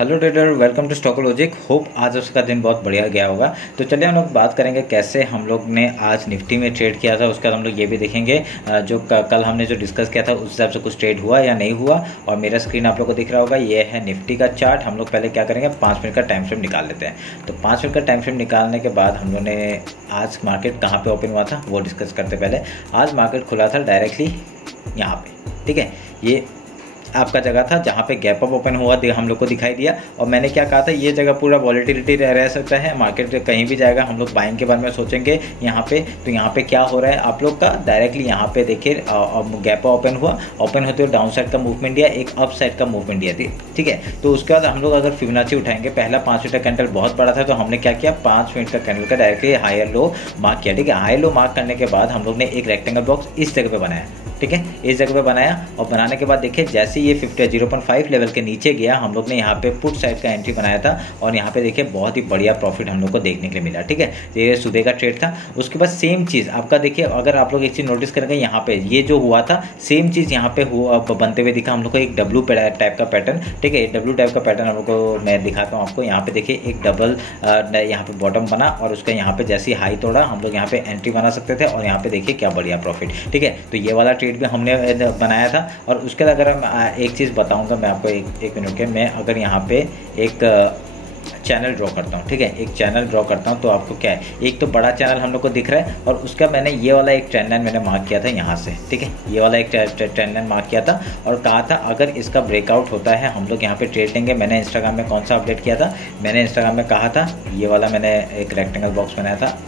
Hello trader, welcome to stock logic. Hope आज उसका दिन बहुत बढ़िया गया होगा। तो चलिए हम लोग बात करेंगे कैसे हम लोग ने आज निफ्टी में ट्रेड किया था। उसके बाद हम लोग ये भी देखेंगे जो कल हमने जो डिस्कस किया था उस हिसाब से कुछ ट्रेड हुआ या नहीं हुआ। और मेरा स्क्रीन आप लोग को दिख रहा होगा, ये है निफ्टी का चार्ट। हम लोग पहले क्या करेंगे, 5 मिनट का टाइम फ्रेम निकाल लेते हैं। तो 5 मिनट का टाइम फ्रेम निकालने के बाद हम लोग ने आज मार्केट कहाँ पर ओपन हुआ था वो डिस्कस करते। पहले आज मार्केट खुला था डायरेक्टली यहाँ पे, ठीक है। ये आपका जगह था जहाँ पे गैप अप ओपन हुआ हम लोग को दिखाई दिया। और मैंने क्या कहा था, ये जगह पूरा वॉलेटिलिटी रह सकता है, मार्केट कहीं भी जाएगा। हम लोग बाइंग के बारे में सोचेंगे यहाँ पे। तो यहाँ पे क्या हो रहा है आप लोग का, डायरेक्टली यहाँ पे देखिए गैप ओपन हुआ, ओपन होते हुए डाउन साइड का मूवमेंट दिया, एक अप साइड का मूवमेंट दिया, ठीक है। तो उसके बाद हम लोग अगर फिबोनाची उठाएंगे, पहला 5 मिनट का कैंडल बहुत बड़ा था, तो हमने क्या किया, 5 मिनट का कैंडल का डायरेक्टली हायर लो मार्क किया, ठीक है। हाई लो मार्क करने के बाद हम लोग ने एक रेक्टेंगल बॉक्स इस जगह पे बनाया, ठीक है, इस जगह पे बनाया। और बनाने के बाद देखिए जैसे ये 0.5 लेवल के नीचे गया, हम लोग ने यहाँ पे पुट साइड का एंट्री बनाया था। और यहाँ पे देखिए बहुत ही बढ़िया प्रॉफिट हम लोग को देखने के लिए मिला, ठीक है। ये सुबह का ट्रेड था। उसके बाद सेम चीज़ आपका देखिए, अगर आप लोग एक चीज़ नोटिस करेंगे, यहाँ पे ये जो हुआ था सेम चीज़ यहाँ पे हुआ बनते हुए दिखा हम लोग को, एक डब्लू टाइप का पैटर्न, ठीक है। डब्लू टाइप का पैटर्न हम लोग को मैं दिखाता हूँ आपको। यहाँ पे देखिए एक डबल यहाँ पे बॉटम बना और उसका यहाँ पे जैसी हाई तोड़ा, हम लोग यहाँ पे एंट्री बना सकते थे। और यहाँ पे देखिए क्या बढ़िया प्रॉफिट, ठीक है। तो ये वाला ट्रेड भी हमने बनाया था। और उसके बाद अगर मैं एक चीज़ बताऊंगा मैं आपको, एक मिनट के, मैं अगर यहाँ पे एक चैनल ड्रॉ करता हूँ, ठीक है, एक चैनल ड्रॉ करता हूँ, तो आपको क्या है, एक तो बड़ा चैनल हम लोग को दिख रहा है। और उसका मैंने ये वाला एक ट्रेंड लाइन मैंने मार्क किया था यहाँ से, ठीक है, ये वाला एक ट्रेंड लाइन मार्क किया था। और कहा था अगर इसका ब्रेकआउट होता है हम लोग यहाँ पे ट्रेड लेंगे। मैंने इंस्टाग्राम में कौन सा अपडेट किया था, मैंने इंस्टाग्राम में कहा था, ये वाला मैंने एक रेक्टेंगल बॉक्स बनाया था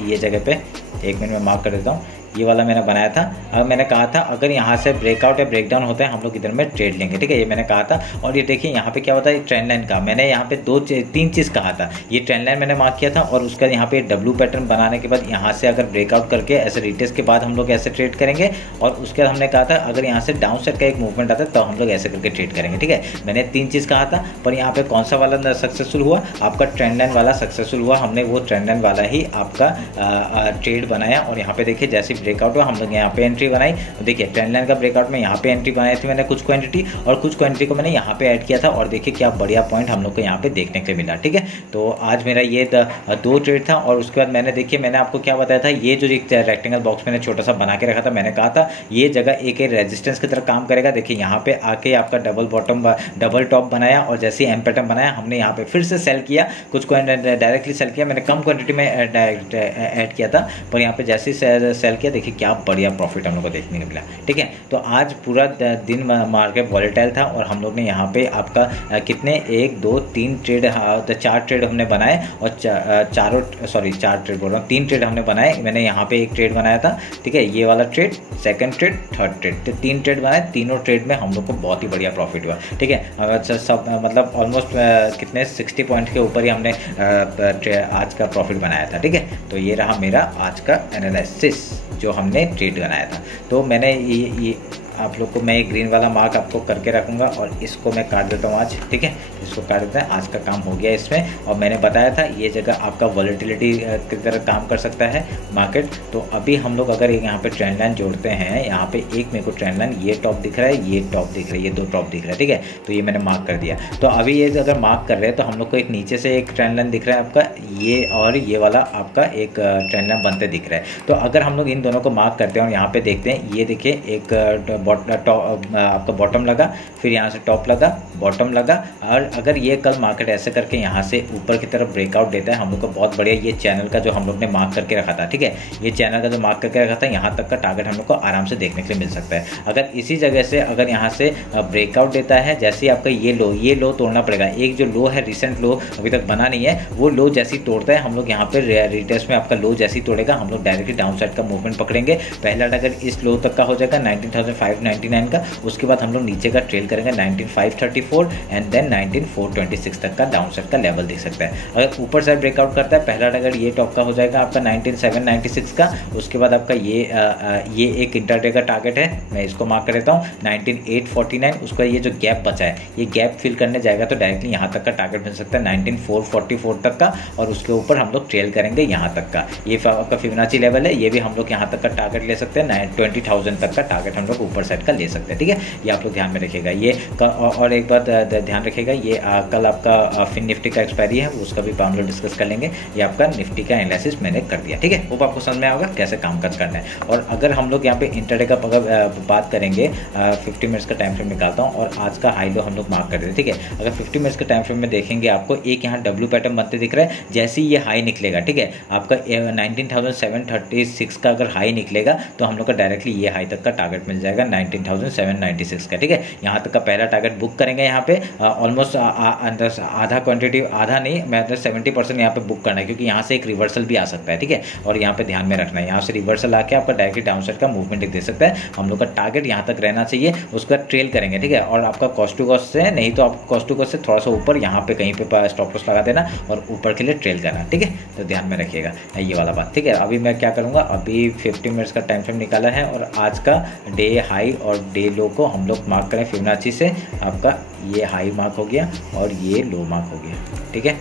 ये जगह पे, 1 मिनट में मार्क कर देता हूँ, ये वाला मैंने बनाया था। अब मैंने कहा था अगर यहाँ से ब्रेकआउट या ब्रेकडाउन होता है हम लोग इधर में ट्रेड लेंगे, ठीक है, ये मैंने कहा था। और ये देखिए यहाँ पे क्या होता है, ट्रेंड लाइन का मैंने यहाँ पे 3 चीज़ कहा था। ये ट्रेंड लाइन मैंने मार्क किया था, और उसका यहाँ पे डब्लू पैटर्न बनाने के बाद यहाँ से अगर ब्रेकआउट करके ऐसे रिटेस्ट के बाद हम लोग ऐसे ट्रेड करेंगे। और उसके बाद हमने कहा था अगर यहाँ से डाउन साइड का एक मूवमेंट आता है तो हम लोग ऐसे करके ट्रेड करेंगे, ठीक है। मैंने 3 चीज़ कहा था, पर यहाँ पे कौन सा वाला सक्सेसफुल हुआ, आपका ट्रेंड लाइन वाला सक्सेसफुल हुआ। हमने वो ट्रेंड लाइन वाला ही आपका ट्रेड बनाया। और यहाँ पे देखिए जैसे ब्रेकआउट हुआ हम लोग यहाँ पे एंट्री बनाई। देखिए ट्रेंड लाइन का ब्रेकआउट में यहाँ पे एंट्री बनाई थी मैंने कुछ क्वांटिटी, और कुछ क्वांटिटी को मैंने यहाँ पे ऐड किया था। और देखिए क्या बढ़िया पॉइंट हम लोग को यहाँ पे देखने के लिए मिला, ठीक है। तो आज मेरा ये 2 ट्रेड था। और उसके बाद मैंने देखिए मैंने आपको क्या बताया था, ये जो एक रेक्टेंगल बॉक्स मैंने छोटा सा बना के रखा था, मैंने कहा था ये जगह एक रेजिस्टेंस की तरह काम करेगा। देखिए यहाँ पे आके आपका डबल टॉप बनाया, और जैसे एम पैटर्न बनाया हमने यहाँ पे फिर से सेल किया, कुछ डायरेक्टली सेल किया, मैंने कम क्वांटिटी में ऐड किया था। पर यहाँ पे जैसे सेल किया देखिए क्या बढ़िया प्रॉफिट हम लोग को देखने को मिला, ठीक है। तो आज पूरा दिन मार्केट वॉलेटाइल था। और हम लोग ने यहाँ पे आपका कितने 1 2 3 ट्रेड, 4 ट्रेड हमने बनाए। और 4 ट्रेड बोल रहा हूँ, 3 ट्रेड हमने बनाए। मैंने यहाँ पे एक ट्रेड बनाया था, ठीक है, ये वाला trade, second trade, third trade, तो 3 ट्रेड बनाए। तीनों ट्रेड में हम लोग को बहुत ही बढ़िया प्रॉफिट हुआ, ठीक है। सब मतलब ऑलमोस्ट कितने 60 पॉइंट के ऊपर ही हमने आज का प्रॉफिट बनाया था, ठीक है। तो ये रहा मेरा आज का एनालिसिस जो हमने ट्रेड बनाया था। तो मैंने ये आप लोग को मैं एक ग्रीन वाला मार्क आपको करके रखूँगा, और इसको मैं काट देता हूँ आज, ठीक है, इसको काट देता है। आज का काम हो गया इसमें। और मैंने बताया था ये जगह आपका वॉलेटिलिटी की तरह काम कर सकता है मार्केट। तो अभी हम लोग अगर यहाँ पे ट्रेंड लाइन जोड़ते हैं, यहाँ पे एक मेरे को ट्रेंड लाइन ये टॉप दिख रहा है, ये टॉप दिख रहा है, ये 2 टॉप दिख रहा है, ठीक है। तो ये मैंने मार्क कर दिया। तो अभी ये अगर मार्क कर रहे हैं तो हम लोग को एक नीचे से एक ट्रेंड लाइन दिख रहा है आपका, ये और ये वाला आपका एक ट्रेंड लाइन बनते दिख रहा है। तो अगर हम लोग इन दोनों को मार्क करते हैं और यहाँ पे देखते हैं, ये देखिए एक आपका बॉटम लगा, फिर यहाँ से टॉप लगा, बॉटम लगा। और अगर ये कल मार्केट ऐसे करके यहाँ से ऊपर की तरफ ब्रेकआउट देता है हम लोग को बहुत बढ़िया, ये चैनल का जो हम लोग ने मार्क करके रखा था, ठीक है, ये चैनल का जो मार्क करके रखा था, यहाँ तक का टारगेट हम लोग को आराम से देखने के लिए मिल सकता है। अगर इसी जगह से अगर यहाँ से ब्रेकआउट देता है, जैसे ही आपका ये लो तोड़ना पड़ेगा। एक जो लो है, रिसेंट लो अभी तक बना नहीं है, वो लो जैसी तोड़ता है हम लोग यहाँ पे रिटेस्ट में आपका लो जैसी तोड़ेगा, हम लोग डायरेक्टली डाउन साइड का मूवमेंट पकड़ेंगे। पहला टारगेट इस लो तक का हो जाएगा 19,599 का। उसके बाद हम लोग नीचे का ट्रेल करेंगे 19,534 एंड देन 19,426 तक का डाउन साइड का लेवल दिख सकता है। अगर ऊपर साइड ब्रेकआउट करता है, पहला टारगेट ये टॉप का हो जाएगा आपका 19,796 का। उसके बाद आपका ये एक इंटरडे का टारगेट है, मैं इसको मार्क कर देता हूँ 19,849। उसका ये जो गैप बचा है, ये गैप फिल करने जाएगा तो डायरेक्टली यहाँ तक का टारगेट मिल सकता है 19,444 तक का। और उसके ऊपर हम लोग ट्रेल करेंगे यहाँ तक का, ये आपका फिबोनाची लेवल है, ये भी हम लोग यहाँ तक का टारगेट ले सकते हैं। 20,000 तक का टारगेट हम लोग ऊपर साइड का ले सकते हैं। ठीक है, ये आप लोग ध्यान में रखिएगा। ये और एक बात ध्यान रखिएगा, ये कल आपका फिन निफ्टी का एक्सपायरी है, उसका भी हम लोग डिस्कस कर लेंगे। ये आपका निफ्टी का एनालिसिस मैंने कर दिया। ठीक है, वो आपको समझ में आएगा कैसे काम काज करना है। और अगर हम लोग यहाँ पे इंटरडे का अगर बात करेंगे, 50 मिनट्स का टाइम फ्रेम निकालता हूँ और आज का हाई लो हम लोग मार्क कर देते हैं। ठीक है, अगर 50 मिनट्स के टाइम फ्रेम में देखेंगे आपको एक यहाँ डब्ल्यू पैटर्न बनते दिख रहा है। जैसे ही ये हाई निकलेगा, ठीक है, आपका 19,736 का अगर हाई निकलेगा तो हम लोग का डायरेक्टली ये हाई तक का टारगेट मिल जाएगा 19,796 का। ठीक है, यहाँ तक का पहला टारगेट बुक करेंगे। यहाँ पे ऑलमोस्ट आधा क्वांटिटी, आधा नहीं, मैं 70% यहाँ पे बुक करना है, क्योंकि यहाँ से एक रिवर्सल भी आ सकता है। ठीक है, और यहाँ पे ध्यान में रखना है, यहाँ से रिवर्सल आके आपका डायरेक्टली डाउनसाइड का मूवमेंट दे सकता है। हम लोग का टारगेट यहाँ तक रहना चाहिए, उसका ट्रेल करेंगे। ठीक है, और आपका कॉस्ट टू कॉस्ट से नहीं तो आप कॉस्ट टू कॉस्ट से थोड़ा सा ऊपर यहाँ पे कहीं पे स्टॉप लॉस लगा देना और ऊपर के लिए ट्रेल करना। ठीक है, तो ध्यान में रखिएगा ये वाला बात। ठीक है, अभी मैं क्या करूँगा, अभी 50 मिनट्स का टाइम फ्रेम निकाला है और आज का डे हाई और डे लो को हम लोग मार्क करें फिबोनाची से। आपका ये हाई मार्क हो गया और ये लो मार्क हो गया। ठीक है,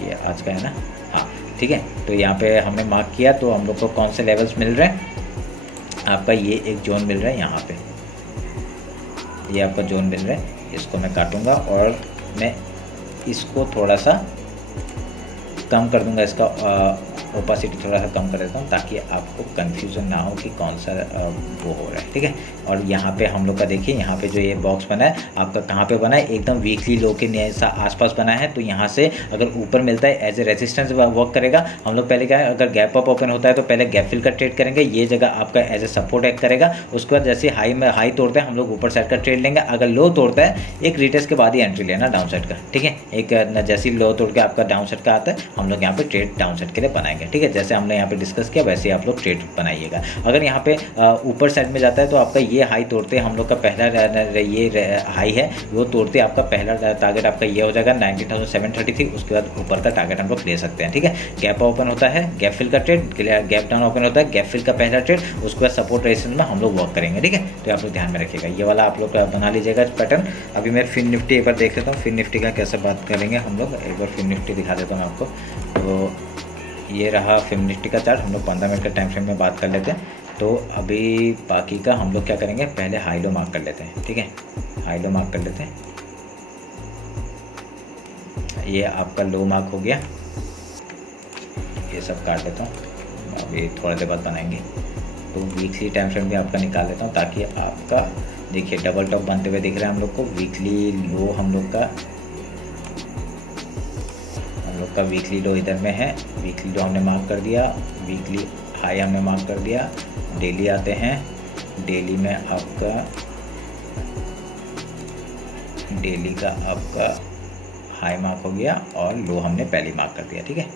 ये आज का है ना, हाँ ठीक है। तो यहाँ पे हमने मार्क किया, तो हम लोग को कौन से लेवल्स मिल रहे हैं, आपका ये एक जोन मिल रहा है यहाँ पे, ये आपका जोन मिल रहा है। इसको मैं काटूंगा और मैं इसको थोड़ा सा कम कर दूंगा, इसका ओपासिटी थोड़ा सा कम कर देता हूँ ताकि आपको कन्फ्यूज़न ना हो कि कौन सा वो हो रहा है। ठीक है, और यहाँ पे हम लोग का देखिए, यहाँ पे जो ये बॉक्स बना है आपका कहाँ पे बना है, एकदम वीकली लो के आसपास बना है। तो यहाँ से अगर ऊपर मिलता है एज ए रेजिस्टेंस वर्क करेगा। हम लोग पहले क्या है, अगर गैप अप ओपन होता है तो पहले गैप फिल का ट्रेड करेंगे, ये जगह आपका एज ए सपोर्ट एक्ट करेगा। उसके बाद जैसे हाई तोड़ता है हम लोग ऊपर साइड का ट्रेड लेंगे। अगर लो तोड़ता है एक रिटेस्ट के बाद ही एंट्री लेना डाउन साइड का। ठीक है, एक जैसे लो तोड़ के आपका डाउन साइड का आता है हम लोग यहाँ पे ट्रेड डाउन साइड के लिए बनाएंगे। ठीक है, जैसे हमने यहाँ पे डिस्कस किया वैसे ही आप लोग ट्रेड बनाइएगा। अगर यहाँ पे ऊपर साइड में जाता है तो आपका ये हाई तोड़ते हम लोग का पहला ये हाई है वो तोड़ते आपका पहला टारगेट आपका ये हो जाएगा 19,733। उसके बाद ऊपर का टारगेट हम लोग ले सकते हैं। ठीक है, गैप ओपन होता है, गैप फिल का ट्रेड, गैप डाउन ओपन होता है, गैप फिल का पहला ट्रेड, उसके बाद सपोर्ट रेजिस्टेंस में हम लोग वर्क करेंगे। ठीक है, तो आप लोग ध्यान में रखिएगा, ये वाला आप लोग बना लीजिएगा पैटर्न। अभी मैं फिन निफ्टी एक बार देख लेता हूँ, फिन निफ्टी का कैसे बात करेंगे हम लोग। एक बार फिन निफ्टी दिखा देता हूँ आपको। तो ये रहा फिन निफ्टी का चार्ट, हम लोग 15 मिनट का टाइम फ्रेम में बात कर लेते हैं। तो अभी बाकी का हम लोग क्या करेंगे, पहले हाई लो मार्क कर लेते हैं। ठीक है, हाई लो मार्क कर लेते हैं। ये आपका लो मार्क हो गया, ये सब काट लेता हूँ, अभी थोड़ा देर बाद बनाएंगे। तो वीकली टाइम फ्रेम भी आपका निकाल लेता हूँ ताकि आपका देखिए डबल टॉप बनते हुए दिख रहा है हम लोग को। वीकली लो हम लोग का वीकली लो इधर में है, वीकली लो हमने मार्क कर दिया, वीकली हाई हमने मार्क कर दिया। डेली आते हैं, डेली में आपका डेली का आपका हाई मार्क हो गया और लो हमने पहले मार्क कर दिया। ठीक है,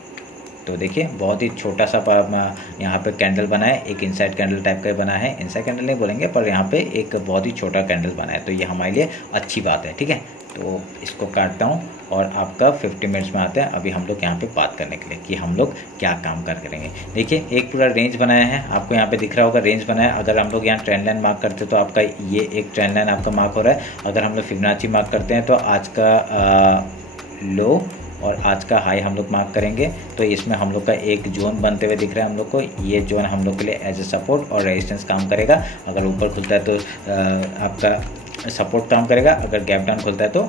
तो देखिए बहुत ही छोटा सा यहाँ पे कैंडल बना है, एक इनसाइड कैंडल टाइप का बना है। इनसाइड कैंडल नहीं बोलेंगे पर यहाँ पे एक बहुत ही छोटा कैंडल बना है, तो ये हमारे लिए अच्छी बात है। ठीक है, तो इसको काटता हूँ और आपका 50 मिनट्स में आते हैं। अभी हम लोग यहाँ पे बात करने के लिए कि हम लोग क्या काम कर करेंगे। देखिए एक पूरा रेंज बनाया है, आपको यहाँ पे दिख रहा होगा रेंज बनाया है। अगर हम लोग यहाँ ट्रेंड लाइन मार्क करते हैं तो आपका ये एक ट्रेंड लाइन आपका मार्क हो रहा है। अगर हम लोग फिबोनाची मार्क करते हैं तो आज का लो और आज का हाई हम लोग मार्क करेंगे। तो इसमें हम लोग का एक जोन बनते हुए दिख रहा है हम लोग को। ये जोन हम लोग के लिए एज ए सपोर्ट और रेजिस्टेंस काम करेगा। अगर ऊपर खुलता है तो आपका सपोर्ट काम करेगा, अगर गैप डाउन खुलता है तो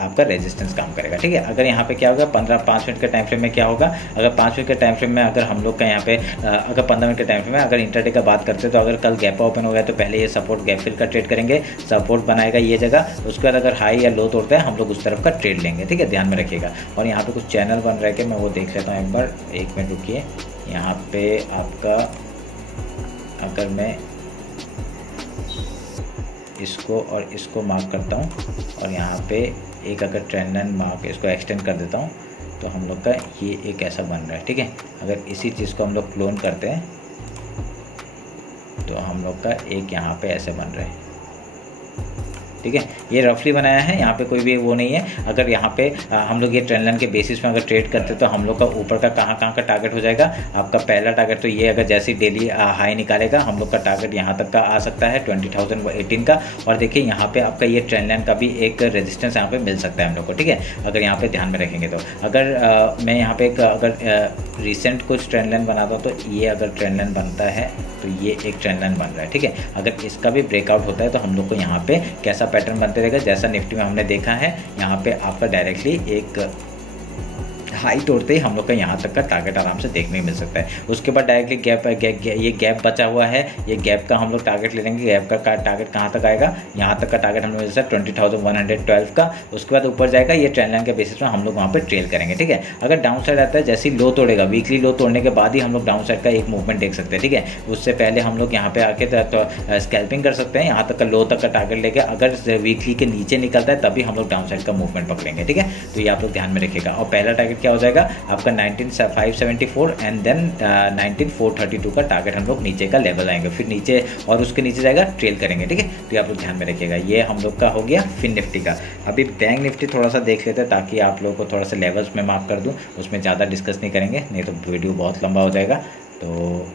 आपका रेजिस्टेंस काम करेगा। ठीक है, अगर यहाँ पे क्या होगा 5 मिनट के टाइम फ्रेम में क्या होगा, अगर 5 मिनट के टाइम फ्रेम में अगर हम लोग का यहाँ पे अगर 15 मिनट के टाइम फ्रेम में अगर इंटरडे का बात करते हैं तो अगर कल गैप ओपन हो गया तो पहले ये सपोर्ट गैप फिल का ट्रेड करेंगे, सपोर्ट बनाएगा ये जगह। उसके बाद अगर हाई या लो तोड़ता है हम लोग उस तरफ का ट्रेड लेंगे। ठीक है, ध्यान में रखिएगा। और यहाँ पे कुछ चैनल बन रहा है कि मैं वो देख लेता हूँ एक बार, 1 मिनट रुकिए। यहाँ पे आपका अगर मैं इसको और इसको मार्क करता हूँ और यहाँ पे एक अगर ट्रेंड लाइन मार्क इसको एक्सटेंड कर देता हूँ तो हम लोग का ये एक ऐसा बन रहा है। ठीक है, अगर इसी चीज़ को हम लोग क्लोन करते हैं तो हम लोग का एक यहाँ पे ऐसे बन रहा है। ठीक है, ये रफली बनाया है, यहाँ पे कोई भी वो नहीं है। अगर यहाँ पे हम लोग ये ट्रेंड लाइन के बेसिस में अगर ट्रेड करते तो हम लोग का ऊपर का कहाँ का टारगेट हो जाएगा। आपका पहला टारगेट तो ये, अगर जैसे डेली हाई निकालेगा हम लोग का टारगेट यहाँ तक का आ सकता है 20,018 का। और देखिए यहाँ पे आपका ये ट्रेंड लाइन का भी एक रेजिस्टेंस यहाँ पे मिल सकता है हम लोग को। ठीक है, अगर यहाँ पे ध्यान में रखेंगे तो अगर मैं यहाँ पे अगर रिसेंट कुछ ट्रेंड लाइन बनाता हूँ तो ये अगर ट्रेंड लाइन बनता है तो ये एक ट्रेंड लाइन बन रहा है, ठीक है। अगर इसका भी ब्रेकआउट होता है तो हम लोग को यहाँ पे कैसा पैटर्न बनते रहेगा, जैसा निफ्टी में हमने देखा है, यहाँ पे आपका डायरेक्टली एक हाई तोड़ते ही हम लोग का यहाँ तक का टारगेट आराम से देखने मिल सकता है। उसके बाद डायरेक्टली ये गैप बचा हुआ है, ये गैप का हम लोग टारगेट ले लेंगे। गैप का टारगेट कहाँ तक आएगा, यहाँ तक का टारगेट हम लोग मिल सकता है 20,112 का। उसके बाद ऊपर जाएगा, ये ट्रेंड लाइन के बेसिस पर हम लोग वहाँ पर ट्रेल करेंगे, ठीक है। अगर डाउन साइड आता है, जैसे लो तोड़ेगा, वीकली लो तोड़ने के बाद ही हम लोग डाउन साइड का एक मूवमेंट देख सकते हैं, ठीक है। उससे पहले हम लोग यहाँ पे आके तो स्कैल्पिंग कर सकते हैं, यहाँ तक का लो तक का टारगेट लेके। अगर वीकली के नीचे निकलता है तभी हम लोग डाउन साइड का मूवमेंट पकड़ेंगे, ठीक है। तो ये आप लोग ध्यान में रखिएगा। और पहला टारगेट क्या हो जाएगा आपका 19,574 एंड देन 19,432 का टारगेट हम लोग नीचे का लेवल आएंगे, फिर नीचे और उसके नीचे जाएगा, ट्रेल करेंगे, ठीक है। तो ये आप लोग ध्यान में रखिएगा। ये हम लोग का हो गया फिन निफ्टी का। अभी बैंक निफ्टी थोड़ा सा देख लेते हैं ताकि आप लोगों को थोड़ा सा लेवल्स में मार्क कर दूं, उसमें ज़्यादा डिस्कस नहीं करेंगे, नहीं तो वीडियो बहुत लंबा हो जाएगा। तो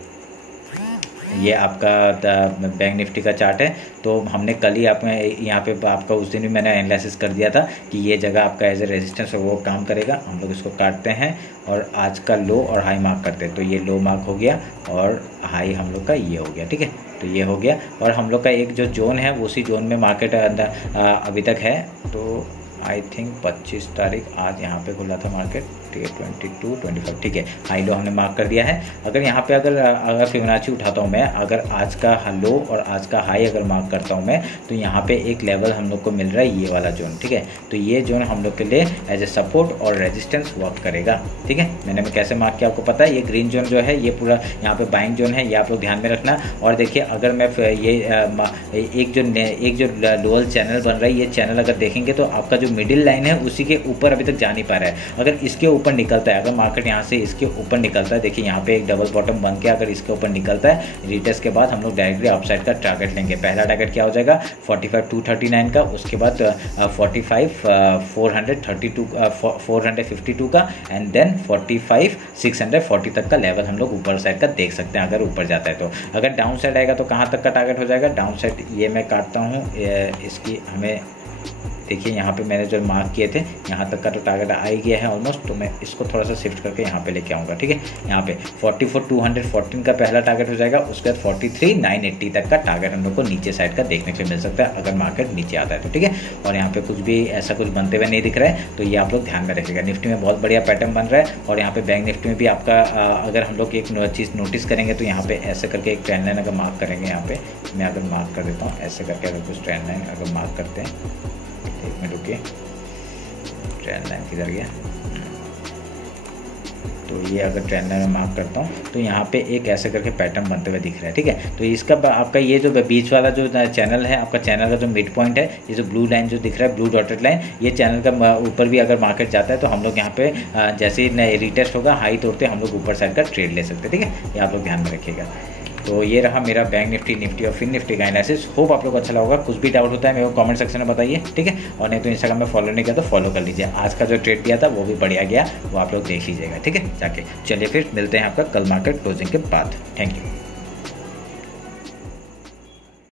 ये आपका बैंक निफ्टी का चार्ट है। तो हमने कल ही आप यहाँ पे आपका उस दिन भी मैंने एनालिसिस कर दिया था कि ये जगह आपका एज ए रेजिस्टेंस वो काम करेगा। हम लोग इसको काटते हैं और आज का लो और हाई मार्क करते हैं। तो ये लो मार्क हो गया और हाई हम लोग का ये हो गया, ठीक है। तो ये हो गया और हम लोग का एक जो जोन है उसी जोन में मार्केट अंदर अभी तक है। तो आई थिंक 25 तारीख आज यहाँ पे खुला था मार्केट, ठीक है, 22, 25, ठीक है। हाई लो हमने मार्क कर दिया है। अगर यहाँ पे अगर फिबोनाची उठाता हूँ मैं, अगर आज का लो और आज का हाई अगर मार्क करता हूँ मैं, तो यहाँ पे एक लेवल हम लोग को मिल रहा है, ये वाला जोन, ठीक है। तो ये जोन हम लोग के लिए एज ए सपोर्ट और रेजिस्टेंस वर्क करेगा, ठीक है। मैंने कैसे मार्क किया आपको पता है। ये ग्रीन जोन जो है ये पूरा यहाँ पे बाइंग जोन है, ये आप लोग ध्यान में रखना। और देखिए अगर मैं ये एक जो लोअर चैनल बन रहा है, ये चैनल अगर देखेंगे तो आपका जो मिडिल लाइन है उसी के ऊपर अभी तक जा नहीं पा रहा है। अगर इसके ऊपर निकलता है, अगर मार्केट यहाँ से इसके ऊपर निकलता है, देखिए यहाँ पे एक डबल बॉटम बन के अगर इसके ऊपर निकलता है रिटेस्ट के बाद हम लोग डायरेक्टली अपसाइड का टारगेट लेंगे। पहला टारगेट क्या हो जाएगा 45,239 का, उसके बाद 45,452 का एंड देन 45,640 तक का लेवल हम लोग ऊपर साइड का देख सकते हैं अगर ऊपर जाता है तो। अगर डाउन साइड आएगा तो कहाँ तक का टारगेट हो जाएगा, डाउन साइड ये मैं काटता हूँ, इसकी हमें देखिए यहाँ पे मैंने जो मार्क किए थे यहाँ तक का तो टारगेट आ ही गया है ऑलमोस्ट। तो मैं इसको थोड़ा सा शिफ्ट करके यहाँ पे लेके आऊँगा, ठीक है। यहाँ पे 44,214 का पहला टारगेट हो जाएगा, उसके बाद 43,980 तक का टारगेट हम लोग को नीचे साइड का देखने को मिल सकता है अगर मार्केट नीचे आता है तो, ठीक है। और यहाँ पे कुछ भी ऐसा कुछ बनते हुए नहीं दिख रहा है, तो ये आप लोग ध्यान में रखिएगा। निफ्टी में बहुत बढ़िया पैटर्न बन रहा है और यहाँ पे बैंक निफ्टी में भी आपका अगर हम लोग एक चीज़ नोटिस करेंगे तो यहाँ पे ऐसे करके एक ट्रेंड लाइन अगर मार्क करेंगे, यहाँ पे मैं अगर मार्क कर देता हूँ ऐसे करके, अगर कुछ ट्रेंड लाइन अगर मार्क करते हैं, एक मिनट रुकिए, ट्रेंड लाइन किधर गया, तो ये अगर ट्रेंड लाइन में मार्क करता हूँ तो यहाँ पे एक ऐसे करके पैटर्न बनते हुए दिख रहा है, ठीक है। तो इसका आपका ये जो बीच वाला जो चैनल है, आपका चैनल का जो मिड पॉइंट है, ये जो ब्लू लाइन जो दिख रहा है, ब्लू डॉटेड लाइन, ये चैनल का ऊपर भी अगर मार्केट जाता है तो हम लोग यहाँ पे जैसे ही रिटेस्ट होगा हाई तोड़ते हम लोग ऊपर साइड का ट्रेड ले सकते हैं, ठीक है। ये आप लोग ध्यान में रखिएगा। तो ये रहा मेरा बैंक निफ्टी और फिन निफ्टी का एनालिसिस। होप आप लोग को अच्छा लगा। कुछ भी डाउट होता है मेरे को कमेंट सेक्शन में बताइए, ठीक है। और नहीं तो इंस्टाग्राम में फॉलो नहीं किया तो फॉलो कर लीजिए। आज का जो ट्रेड दिया था वो भी बढ़िया गया, वो आप लोग देख लीजिएगा, ठीक है, जाके। चलिए फिर मिलते हैं आपका कल मार्केट क्लोजिंग के बाद। Thank you.